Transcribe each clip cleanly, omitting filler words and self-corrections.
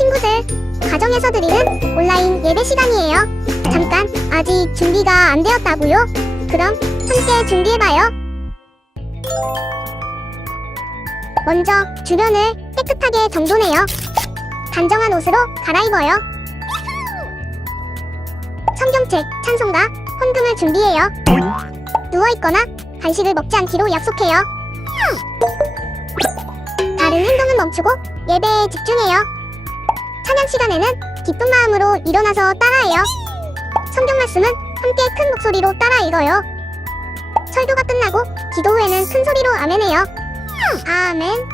친구들, 가정에서 드리는 온라인 예배 시간이에요. 잠깐, 아직 준비가 안 되었다고요? 그럼 함께 준비해봐요. 먼저 주변을 깨끗하게 정돈해요. 단정한 옷으로 갈아입어요. 성경책, 찬송가, 헌금을 준비해요. 누워있거나 간식을 먹지 않기로 약속해요. 다른 행동은 멈추고 예배에 집중해요. 찬양 시간에는 기쁜 마음으로 일어나서 따라해요. 성경 말씀은 함께 큰 목소리로 따라 읽어요. 설교가 끝나고 기도 후에는 큰 소리로 아멘해요. 아멘.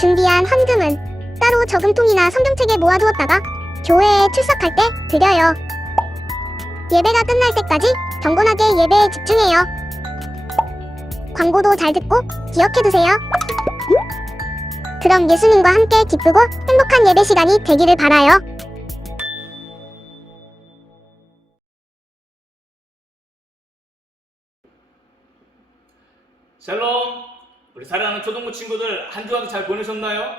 준비한 헌금은 따로 저금통이나 성경책에 모아두었다가 교회에 출석할 때 드려요. 예배가 끝날 때까지 경건하게 예배에 집중해요. 광고도 잘 듣고 기억해두세요. 그럼 예수님과 함께 기쁘고 행복한 예배 시간이 되기를 바라요. 샬롬! 우리 사랑하는 초등부 친구들, 한 주간도 잘 보내셨나요?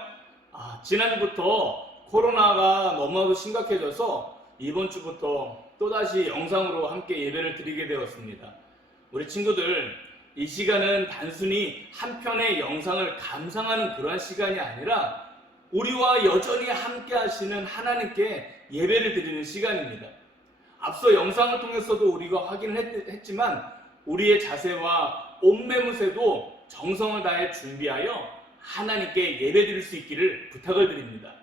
지난주부터 코로나가 너무나도 심각해져서 이번 주부터 또다시 영상으로 함께 예배를 드리게 되었습니다. 우리 친구들, 이 시간은 단순히 한 편의 영상을 감상하는 그러한 시간이 아니라 우리와 여전히 함께 하시는 하나님께 예배를 드리는 시간입니다. 앞서 영상을 통해서도 우리가 확인을 했지만 우리의 자세와 옷매무새도 정성을 다해 준비하여 하나님께 예배 드릴 수 있기를 부탁을 드립니다.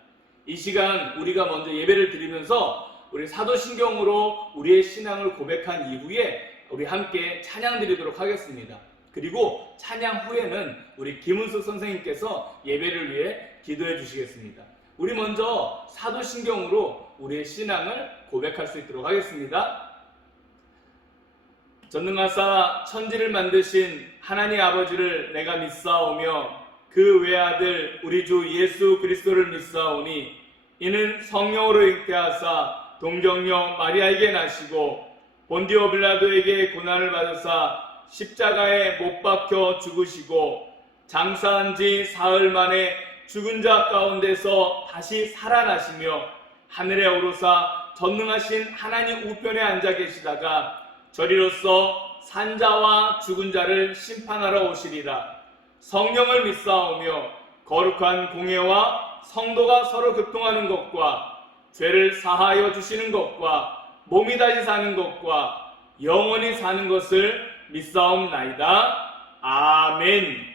이 시간 우리가 먼저 예배를 드리면서 우리 사도신경으로 우리의 신앙을 고백한 이후에 우리 함께 찬양 드리도록 하겠습니다. 그리고 찬양 후에는 우리 김은숙 선생님께서 예배를 위해 기도해 주시겠습니다. 우리 먼저 사도신경으로 우리의 신앙을 고백할 수 있도록 하겠습니다. 전능하사 천지를 만드신 하나님 아버지를 내가 믿사오며 그 외아들 우리 주 예수 그리스도를 믿사오니 이는 성령으로 잉태하사 동정녀 마리아에게 나시고 본디오 빌라도에게 고난을 받으사 십자가에 못 박혀 죽으시고 장사한 지 사흘 만에 죽은 자 가운데서 다시 살아나시며 하늘에 오르사 전능하신 하나님 우편에 앉아 계시다가 저리로서 산자와 죽은 자를 심판하러 오시리라. 성령을 믿사오며 거룩한 공예와 성도가 서로 교통하는 것과 죄를 사하여 주시는 것과 몸이 다시 사는 것과 영원히 사는 것을 믿사옵나이다. 아멘.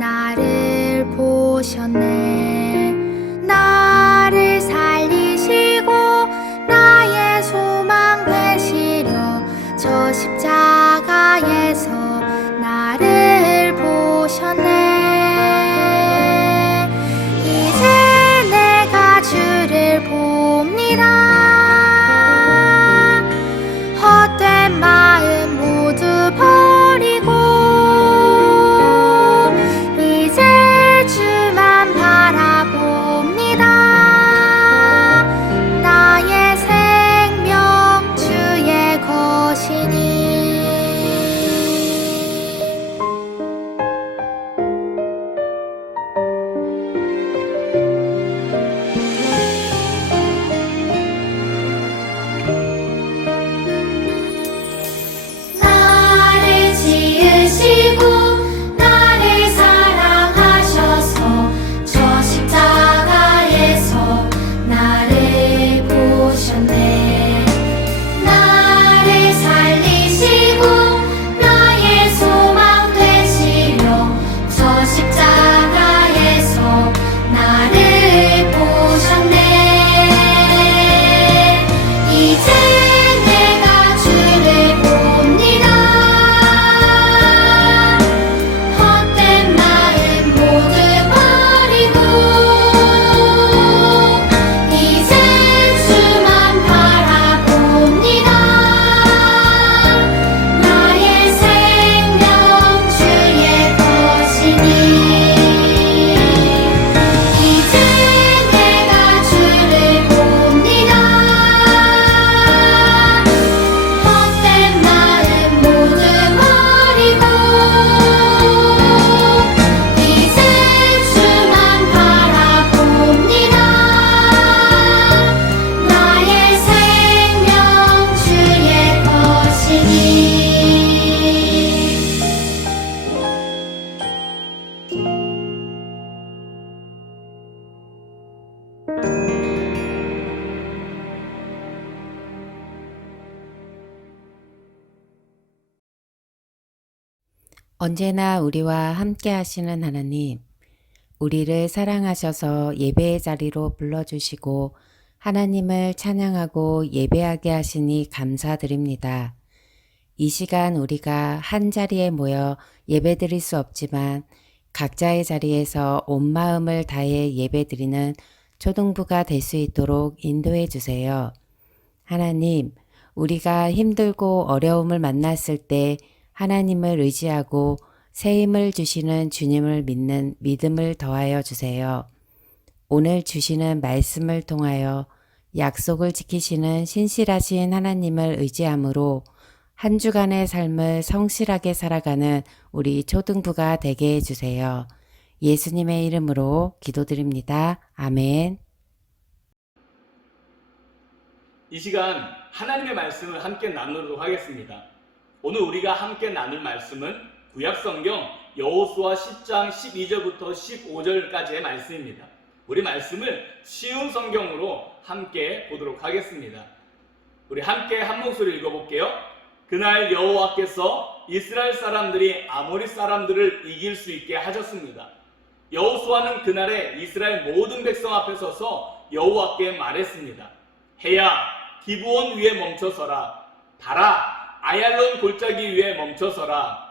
나를 보셨네. 나를 살리시고 나의 소망 되시려 저 십자가에서 나를 보셨네. 이제 내가 주를 봅니다. 헛된 마음 모두 버리고 이제 주만 바라봅니다. 나의 생명 주의 것이니. 나를 지으시고 나를 사랑하셔서 저 십자가에서 나를 보셨네. 나를 살리시고 나의 소망 되시려 저 십자가에서 나를 보셨네. 이제 내가 주를 봅니다. 헛된 마음 모두 버리고 이제 주만 바라봅니다. 나의 생명 주의 것이니. 이제 내가 주를 봅니다. 헛된 마음 모두 버리고 이제 주만 바라봅니다. 나의 생명 주의 것이니. 언제나 우리와 함께 하시는 하나님, 우리를 사랑하셔서 예배의 자리로 불러주시고 하나님을 찬양하고 예배하게 하시니 감사드립니다. 이 시간 우리가 한 자리에 모여 예배드릴 수 없지만 각자의 자리에서 온 마음을 다해 예배드리는 초등부가 될 수 있도록 인도해 주세요. 하나님, 우리가 힘들고 어려움을 만났을 때 하나님을 의지하고 새 힘을 주시는 주님을 믿는 믿음을 더하여 주세요. 오늘 주시는 말씀을 통하여 약속을 지키시는 신실하신 하나님을 의지함으로 한 주간의 삶을 성실하게 살아가는 우리 초등부가 되게 해주세요. 예수님의 이름으로 기도드립니다. 아멘. 이 시간 하나님의 말씀을 함께 나누도록 하겠습니다. 오늘 우리가 함께 나눌 말씀은 구약성경 여호수아 10장 12절부터 15절까지의 말씀입니다. 우리 말씀을 쉬운 성경으로 함께 보도록 하겠습니다. 우리 함께 한 목소리 읽어볼게요. 그날 여호와께서 이스라엘 사람들이 아모리 사람들을 이길 수 있게 하셨습니다. 여호수아는 그날에 이스라엘 모든 백성 앞에 서서 여호와께 말했습니다. 해야 기브온 위에 멈춰서라. 달아 아얄론 골짜기 위에 멈춰서라.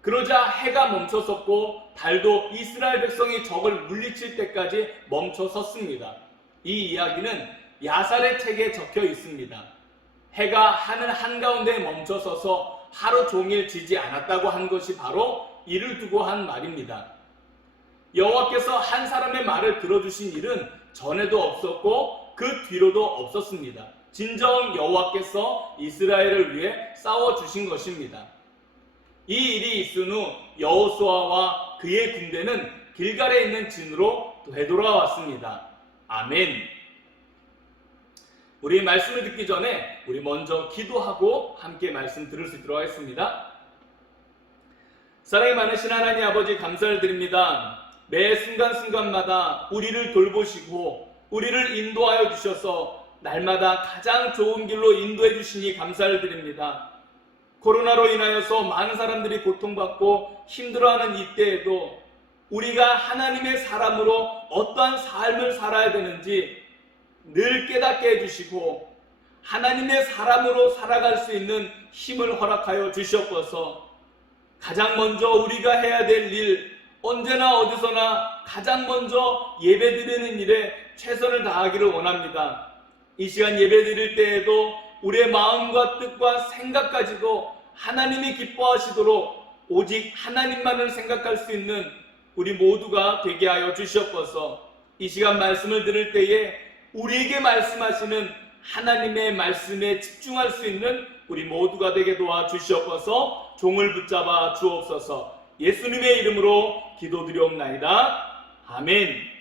그러자 해가 멈춰섰고 달도 이스라엘 백성이 적을 물리칠 때까지 멈춰섰습니다. 이 이야기는 야살의 책에 적혀 있습니다. 해가 하늘 한가운데 멈춰서서 하루 종일 지지 않았다고 한 것이 바로 이를 두고 한 말입니다. 여호와께서 한 사람의 말을 들어주신 일은 전에도 없었고 그 뒤로도 없었습니다. 진정 여호와께서 이스라엘을 위해 싸워주신 것입니다. 이 일이 있은 후 여호수아와 그의 군대는 길갈에 있는 진으로 되돌아왔습니다. 아멘. 우리 말씀을 듣기 전에 우리 먼저 기도하고 함께 말씀 들을 수 있도록 하겠습니다. 사랑이 많으신 하나님 아버지 감사를 드립니다. 매 순간순간마다 우리를 돌보시고 우리를 인도하여 주셔서 날마다 가장 좋은 길로 인도해 주시니 감사를 드립니다. 코로나로 인하여서 많은 사람들이 고통받고 힘들어하는 이때에도 우리가 하나님의 사람으로 어떠한 삶을 살아야 되는지 늘 깨닫게 해주시고 하나님의 사람으로 살아갈 수 있는 힘을 허락하여 주시옵소서. 가장 먼저 우리가 해야 될 일, 언제나 어디서나 가장 먼저 예배드리는 일에 최선을 다하기를 원합니다. 이 시간 예배드릴 때에도 우리의 마음과 뜻과 생각까지도 하나님이 기뻐하시도록 오직 하나님만을 생각할 수 있는 우리 모두가 되게 하여 주시옵소서. 이 시간 말씀을 들을 때에 우리에게 말씀하시는 하나님의 말씀에 집중할 수 있는 우리 모두가 되게 도와주시옵소서. 종을 붙잡아 주옵소서. 예수님의 이름으로 기도드리옵나이다. 아멘.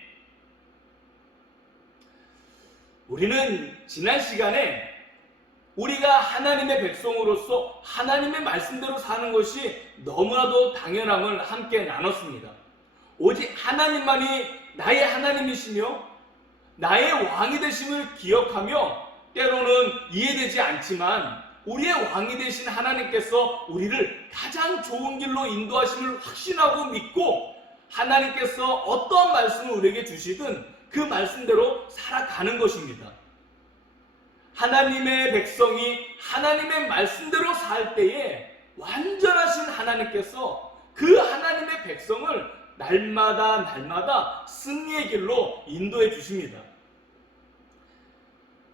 우리는 지난 시간에 우리가 하나님의 백성으로서 하나님의 말씀대로 사는 것이 너무나도 당연함을 함께 나눴습니다. 오직 하나님만이 나의 하나님이시며 나의 왕이 되심을 기억하며 때로는 이해되지 않지만 우리의 왕이 되신 하나님께서 우리를 가장 좋은 길로 인도하심을 확신하고 믿고 하나님께서 어떠한 말씀을 우리에게 주시든 그 말씀대로 살아가는 것입니다. 하나님의 백성이 하나님의 말씀대로 살 때에 완전하신 하나님께서 그 하나님의 백성을 날마다 승리의 길로 인도해 주십니다.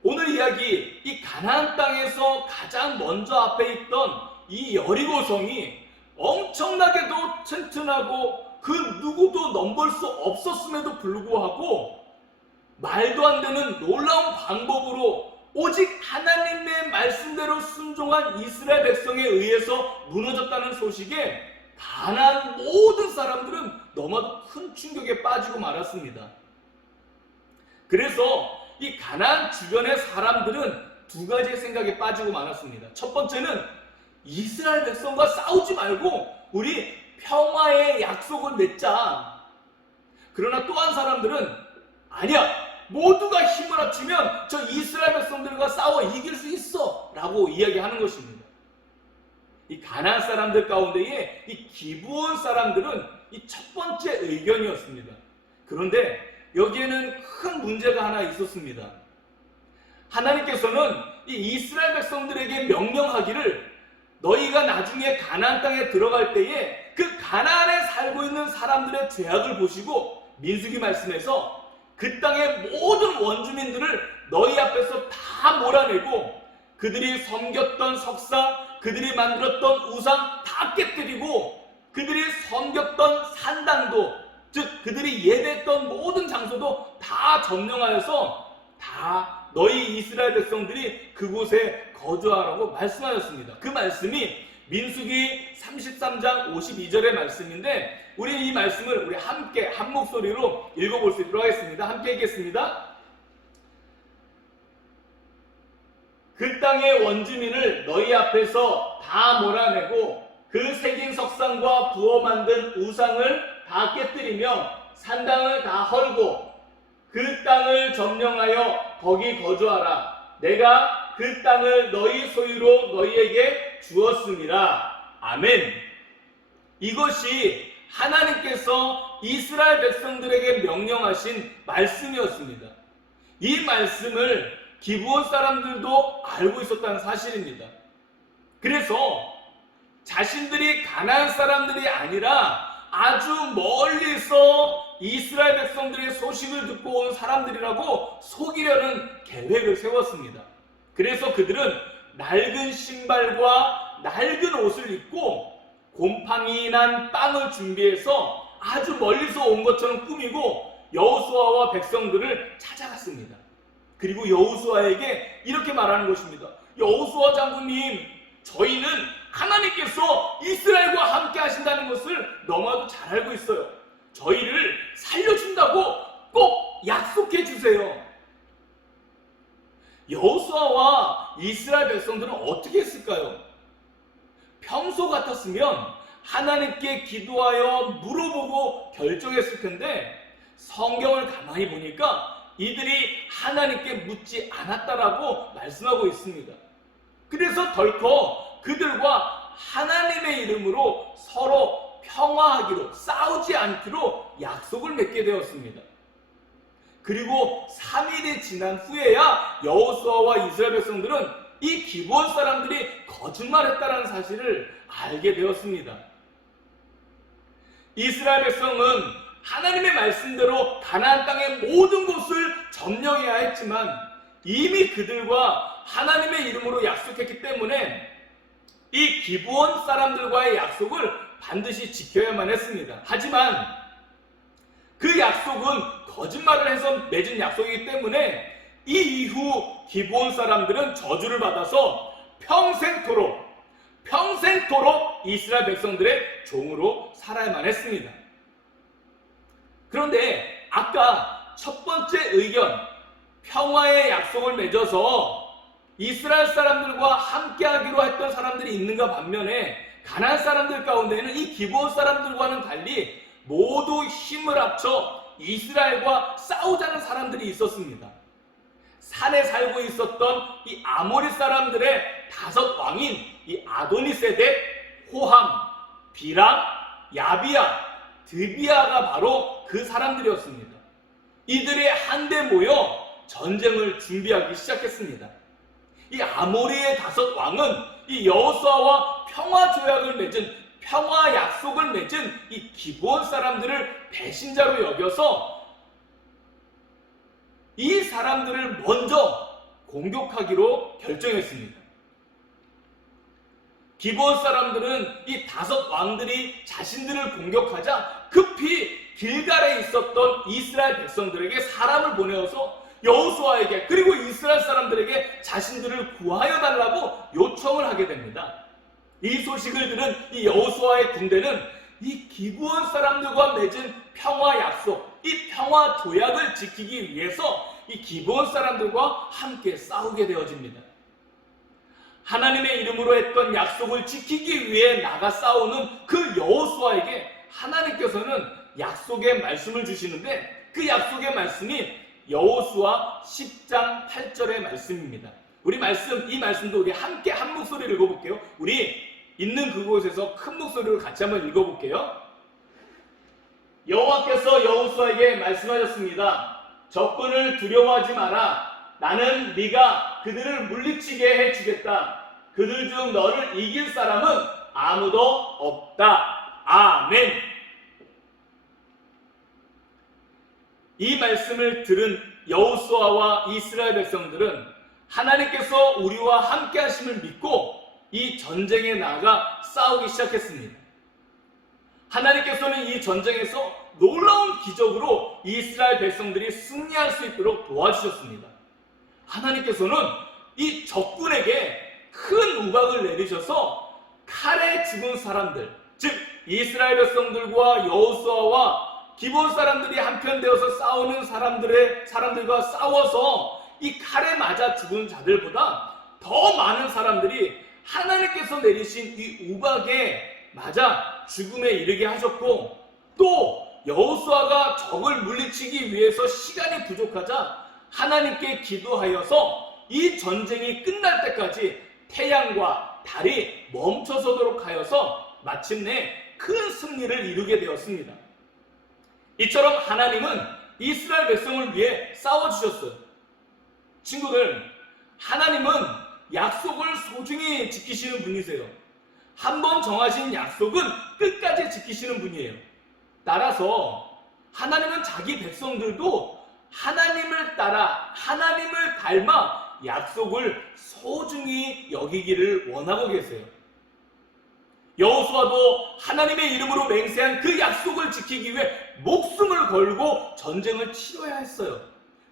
오늘 이야기, 이 가나안 땅에서 가장 먼저 앞에 있던 이 여리고성이 엄청나게도 튼튼하고 그 누구도 넘볼 수 없었음에도 불구하고 말도 안 되는 놀라운 방법으로 오직 하나님의 말씀대로 순종한 이스라엘 백성에 의해서 무너졌다는 소식에 가나안 모든 사람들은 너무나도 큰 충격에 빠지고 말았습니다. 그래서 이 가나안 주변의 사람들은 두 가지의 생각에 빠지고 말았습니다. 첫 번째는 이스라엘 백성과 싸우지 말고 우리 평화의 약속을 맺자. 그러나 또 한 사람들은 아니야, 모두가 힘을 합치면 저 이스라엘 백성들과 싸워 이길 수 있어 라고 이야기하는 것입니다. 이 가나안 사람들 가운데에 이 기브온 사람들은 이 첫 번째 의견이었습니다. 그런데 여기에는 큰 문제가 하나 있었습니다. 하나님께서는 이 이스라엘 백성들에게 명령하기를 너희가 나중에 가나안 땅에 들어갈 때에 그 가나안에 살고 있는 사람들의 죄악을 보시고 민수기 말씀에서 그 땅의 모든 원주민들을 너희 앞에서 다 몰아내고 그들이 섬겼던 석상, 그들이 만들었던 우상 다 깨뜨리고 그들이 섬겼던 산당도, 즉 그들이 예배했던 모든 장소도 다 점령하여서 다 너희 이스라엘 백성들이 그곳에 거주하라고 말씀하셨습니다. 그 말씀이 민수기 33장 52절의 말씀인데 우리 이 말씀을 우리 함께 한 목소리로 읽어볼 수 있도록 하겠습니다. 함께 읽겠습니다. 그 땅의 원주민을 너희 앞에서 다 몰아내고 그 새긴 석상과 부어 만든 우상을 다 깨뜨리며 산당을 다 헐고 그 땅을 점령하여 거기 거주하라. 내가 그 땅을 너희 소유로 너희에게 주었습니다. 아멘. 이것이 하나님께서 이스라엘 백성들에게 명령하신 말씀이었습니다. 이 말씀을 기브온 사람들도 알고 있었다는 사실입니다. 그래서 자신들이 가나안 사람들이 아니라 아주 멀리서 이스라엘 백성들의 소식을 듣고 온 사람들이라고 속이려는 계획을 세웠습니다. 그래서 그들은 낡은 신발과 낡은 옷을 입고 곰팡이 난 빵을 준비해서 아주 멀리서 온 것처럼 꾸미고 여호수아와 백성들을 찾아갔습니다. 그리고 여호수아에게 이렇게 말하는 것입니다. 여호수아 장군님, 저희는 하나님께서 이스라엘과 함께 하신다는 것을 너무나도 잘 알고 있어요. 저희를 살려준다고 꼭 약속해 주세요. 여호수아와 이스라엘 백성들은 어떻게 했을까요? 평소 같았으면 하나님께 기도하여 물어보고 결정했을 텐데 성경을 가만히 보니까 이들이 하나님께 묻지 않았다라고 말씀하고 있습니다. 그래서 덜컥 그들과 하나님의 이름으로 서로 평화하기로, 싸우지 않기로 약속을 맺게 되었습니다. 그리고 3일이 지난 후에야 여호수아와 이스라엘 백성들은 이 기브온 사람들이 거짓말했다는 사실을 알게 되었습니다. 이스라엘 백성은 하나님의 말씀대로 가나안 땅의 모든 곳을 점령해야 했지만 이미 그들과 하나님의 이름으로 약속했기 때문에 이 기브온 사람들과의 약속을 반드시 지켜야만 했습니다. 하지만 그 약속은 거짓말을 해서 맺은 약속이기 때문에 이 이후 기브온 사람들은 저주를 받아서 평생토록 이스라엘 백성들의 종으로 살아야만 했습니다. 그런데 아까 첫 번째 의견, 평화의 약속을 맺어서 이스라엘 사람들과 함께하기로 했던 사람들이 있는가 반면에 가나안 사람들 가운데는 이 기브온 사람들과는 달리 모두 힘을 합쳐 이스라엘과 싸우자는 사람들이 있었습니다. 산에 살고 있었던 이 아모리 사람들의 5왕인 이 아도니세덱, 호함, 비람, 야비야, 드비아가 바로 그 사람들이었습니다. 이들이 한데 모여 전쟁을 준비하기 시작했습니다. 이 아모리의 5왕은 이 여호수아와 평화 조약을 맺은, 평화 약속을 맺은 이 기브온 사람들을 배신자로 여겨서 이 사람들을 먼저 공격하기로 결정했습니다. 기브온 사람들은 이 5왕들이 자신들을 공격하자 급히 길갈에 있었던 이스라엘 백성들에게 사람을 보내어서 여호수아에게 그리고 이스라엘 사람들에게 자신들을 구하여 달라고 요청을 하게 됩니다. 이 소식을 들은 이 여호수아의 군대는 이 기브온 사람들과 맺은 평화 약속, 이 평화 조약을 지키기 위해서 이 기브온 사람들과 함께 싸우게 되어집니다. 하나님의 이름으로 했던 약속을 지키기 위해 나가 싸우는 그 여호수아에게 하나님께서는 약속의 말씀을 주시는데 그 약속의 말씀이 여호수아 10장 8절의 말씀입니다. 이 말씀도 우리 함께 한 목소리를 읽어볼게요. 우리 있는 그곳에서 큰 목소리로 같이 한번 읽어볼게요. 여호와께서 여호수아에게 말씀하셨습니다. 적군을 두려워하지 마라. 나는 네가 그들을 물리치게 해주겠다. 그들 중 너를 이길 사람은 아무도 없다. 아멘. 이 말씀을 들은 여호수아와 이스라엘 백성들은 하나님께서 우리와 함께 하심을 믿고 이 전쟁에 나아가 싸우기 시작했습니다. 하나님께서는 이 전쟁에서 놀라운 기적으로 이스라엘 백성들이 승리할 수 있도록 도와주셨습니다. 하나님께서는 이 적군에게 큰 우박을 내리셔서 칼에 죽은 사람들, 즉 이스라엘 백성들과 여호수아와 기브온 사람들이 한편되어서 싸우는 사람들과 싸워서 이 칼에 맞아 죽은 자들보다 더 많은 사람들이 하나님께서 내리신 이 우박에 맞아 죽음에 이르게 하셨고, 또 여호수아가 적을 물리치기 위해서 시간이 부족하자 하나님께 기도하여서 이 전쟁이 끝날 때까지 태양과 달이 멈춰서도록 하여서 마침내 큰 승리를 이루게 되었습니다. 이처럼 하나님은 이스라엘 백성을 위해 싸워주셨어요. 친구들, 하나님은 약속을 소중히 지키시는 분이세요. 한번 정하신 약속은 끝까지 지키시는 분이에요. 따라서 하나님은 자기 백성들도 하나님을 따라, 하나님을 닮아 약속을 소중히 여기기를 원하고 계세요. 여호수아도 하나님의 이름으로 맹세한 그 약속을 지키기 위해 목숨을 걸고 전쟁을 치러야 했어요.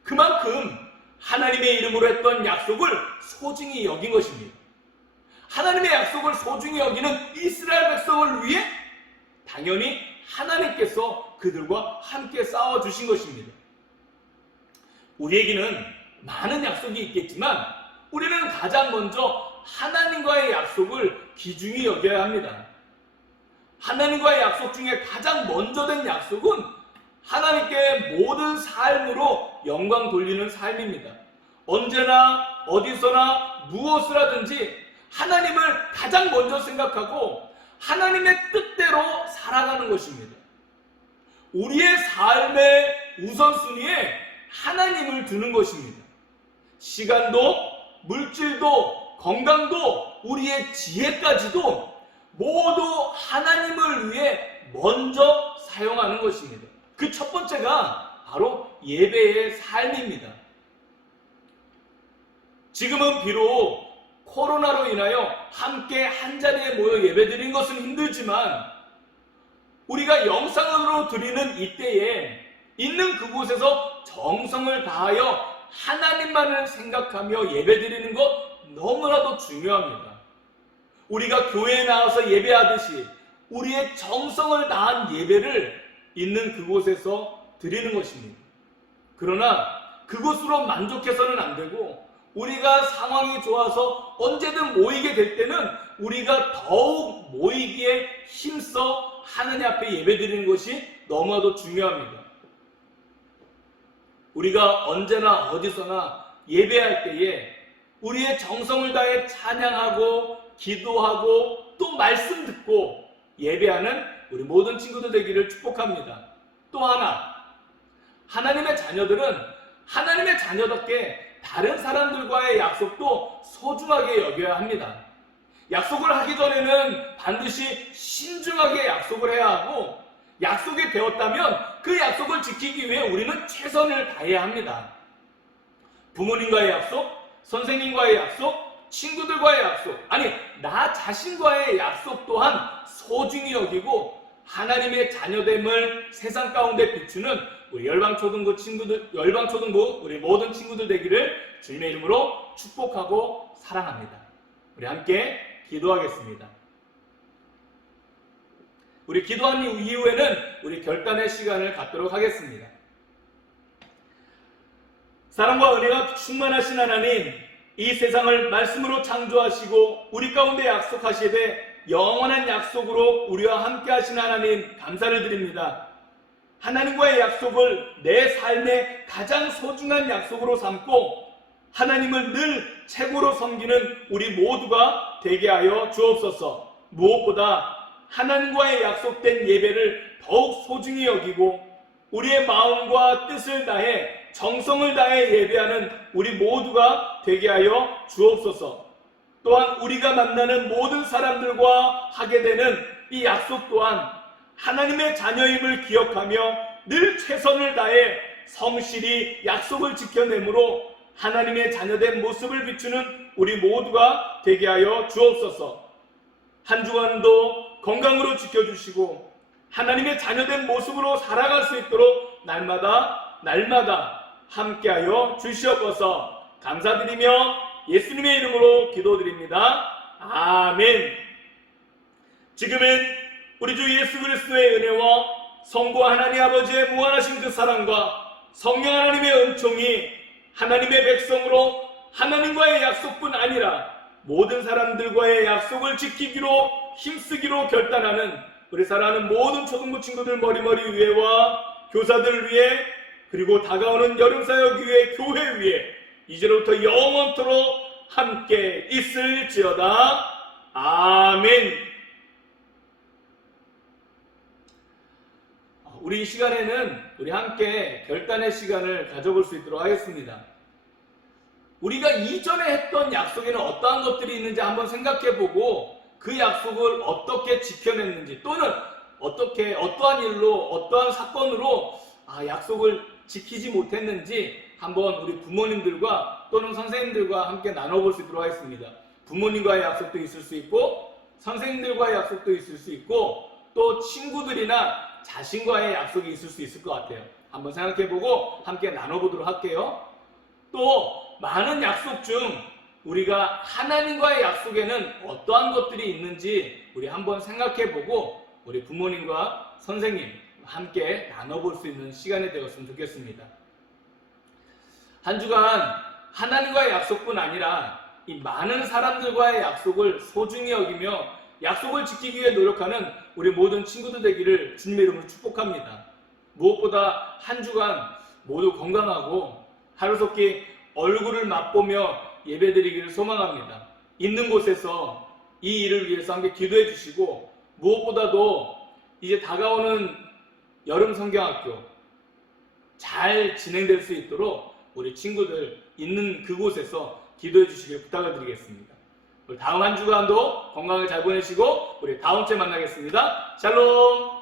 그만큼 하나님의 이름으로 했던 약속을 소중히 여긴 것입니다. 하나님의 약속을 소중히 여기는 이스라엘 백성을 위해 당연히 하나님께서 그들과 함께 싸워주신 것입니다. 우리에게는 많은 약속이 있겠지만 우리는 가장 먼저 하나님과의 약속을 귀중히 여겨야 합니다. 하나님과의 약속 중에 가장 먼저 된 약속은 하나님께 모든 삶으로 영광 돌리는 삶입니다. 언제나 어디서나 무엇을 하든지 하나님을 가장 먼저 생각하고 하나님의 뜻대로 살아가는 것입니다. 우리의 삶의 우선순위에 하나님을 두는 것입니다. 시간도, 물질도, 건강도, 우리의 지혜까지도 모두 하나님을 위해 먼저 사용하는 것입니다. 그 첫 번째가 바로 예배의 삶입니다. 지금은 비록 코로나로 인하여 함께 한자리에 모여 예배드린 것은 힘들지만 우리가 영상으로 드리는 이때에 있는 그곳에서 정성을 다하여 하나님만을 생각하며 예배드리는 것 너무나도 중요합니다. 우리가 교회에 나와서 예배하듯이 우리의 정성을 다한 예배를 있는 그곳에서 드리는 것입니다. 그러나 그것으로 만족해서는 안 되고 우리가 상황이 좋아서 언제든 모이게 될 때는 우리가 더욱 모이기에 힘써 하느님 앞에 예배드리는 것이 너무나도 중요합니다. 우리가 언제나 어디서나 예배할 때에 우리의 정성을 다해 찬양하고 기도하고 또 말씀 듣고 예배하는 우리 모든 친구들 되기를 축복합니다. 또 하나, 하나님의 자녀들은 하나님의 자녀답게 다른 사람들과의 약속도 소중하게 여겨야 합니다. 약속을 하기 전에는 반드시 신중하게 약속을 해야 하고 약속이 되었다면 그 약속을 지키기 위해 우리는 최선을 다해야 합니다. 부모님과의 약속, 선생님과의 약속, 친구들과의 약속, 아니 나 자신과의 약속 또한 소중히 여기고 하나님의 자녀됨을 세상 가운데 비추는 우리 열방초등부 친구들, 열방초등부 우리 모든 친구들 되기를 주님의 이름으로 축복하고 사랑합니다. 우리 함께 기도하겠습니다. 우리 기도한 이후에는 우리 결단의 시간을 갖도록 하겠습니다. 사랑과 은혜가 충만하신 하나님, 이 세상을 말씀으로 창조하시고 우리 가운데 약속하시되 영원한 약속으로 우리와 함께 하신 하나님 감사를 드립니다. 하나님과의 약속을 내 삶의 가장 소중한 약속으로 삼고 하나님을 늘 최고로 섬기는 우리 모두가 되게 하여 주옵소서. 무엇보다 하나님과의 약속된 예배를 더욱 소중히 여기고 우리의 마음과 뜻을 다해 정성을 다해 예배하는 우리 모두가 되게 하여 주옵소서. 또한 우리가 만나는 모든 사람들과 하게 되는 이 약속 또한 하나님의 자녀임을 기억하며 늘 최선을 다해 성실히 약속을 지켜내므로 하나님의 자녀된 모습을 비추는 우리 모두가 되게 하여 주옵소서. 한 주간도 건강으로 지켜주시고 하나님의 자녀된 모습으로 살아갈 수 있도록 날마다 함께하여 주시옵소서. 감사드리며 예수님의 이름으로 기도드립니다. 아멘. 지금은 우리 주 예수 그리스도의 은혜와 성부 하나님 아버지의 무한하신 그 사랑과 성령 하나님의 은총이 하나님의 백성으로 하나님과의 약속뿐 아니라 모든 사람들과의 약속을 지키기로 힘쓰기로 결단하는 우리 사랑하는 모든 초등부 친구들 머리머리 위에와 교사들 위에 그리고 다가오는 여름사역 위에 교회 위에 이제로부터 영원토록 함께 있을지어다. 아멘. 우리 이 시간에는 우리 함께 결단의 시간을 가져볼 수 있도록 하겠습니다. 우리가 이전에 했던 약속에는 어떠한 것들이 있는지 한번 생각해보고 그 약속을 어떻게 지켜냈는지 또는 어떠한 일로 어떠한 사건으로 약속을 지키지 못했는지 한번 우리 부모님들과 또는 선생님들과 함께 나눠볼 수 있도록 하겠습니다. 부모님과의 약속도 있을 수 있고 선생님들과의 약속도 있을 수 있고 또 친구들이나 자신과의 약속이 있을 수 있을 것 같아요. 한번 생각해보고 함께 나눠보도록 할게요. 또 많은 약속 중 우리가 하나님과의 약속에는 어떠한 것들이 있는지 우리 한번 생각해보고 우리 부모님과 선생님 함께 나눠볼 수 있는 시간이 되었으면 좋겠습니다. 한 주간 하나님과의 약속뿐 아니라 이 많은 사람들과의 약속을 소중히 여기며 약속을 지키기 위해 노력하는 우리 모든 친구들 되기를 주님의 이름으로 축복합니다. 무엇보다 한 주간 모두 건강하고 하루속히 얼굴을 맛보며 예배드리기를 소망합니다. 있는 곳에서 이 일을 위해서 함께 기도해 주시고 무엇보다도 이제 다가오는 여름 성경학교 잘 진행될 수 있도록 우리 친구들 있는 그곳에서 기도해 주시길 부탁을 드리겠습니다. 우리 다음 한 주간도 건강하게 잘 보내시고 우리 다음 주에 만나겠습니다. 샬롬.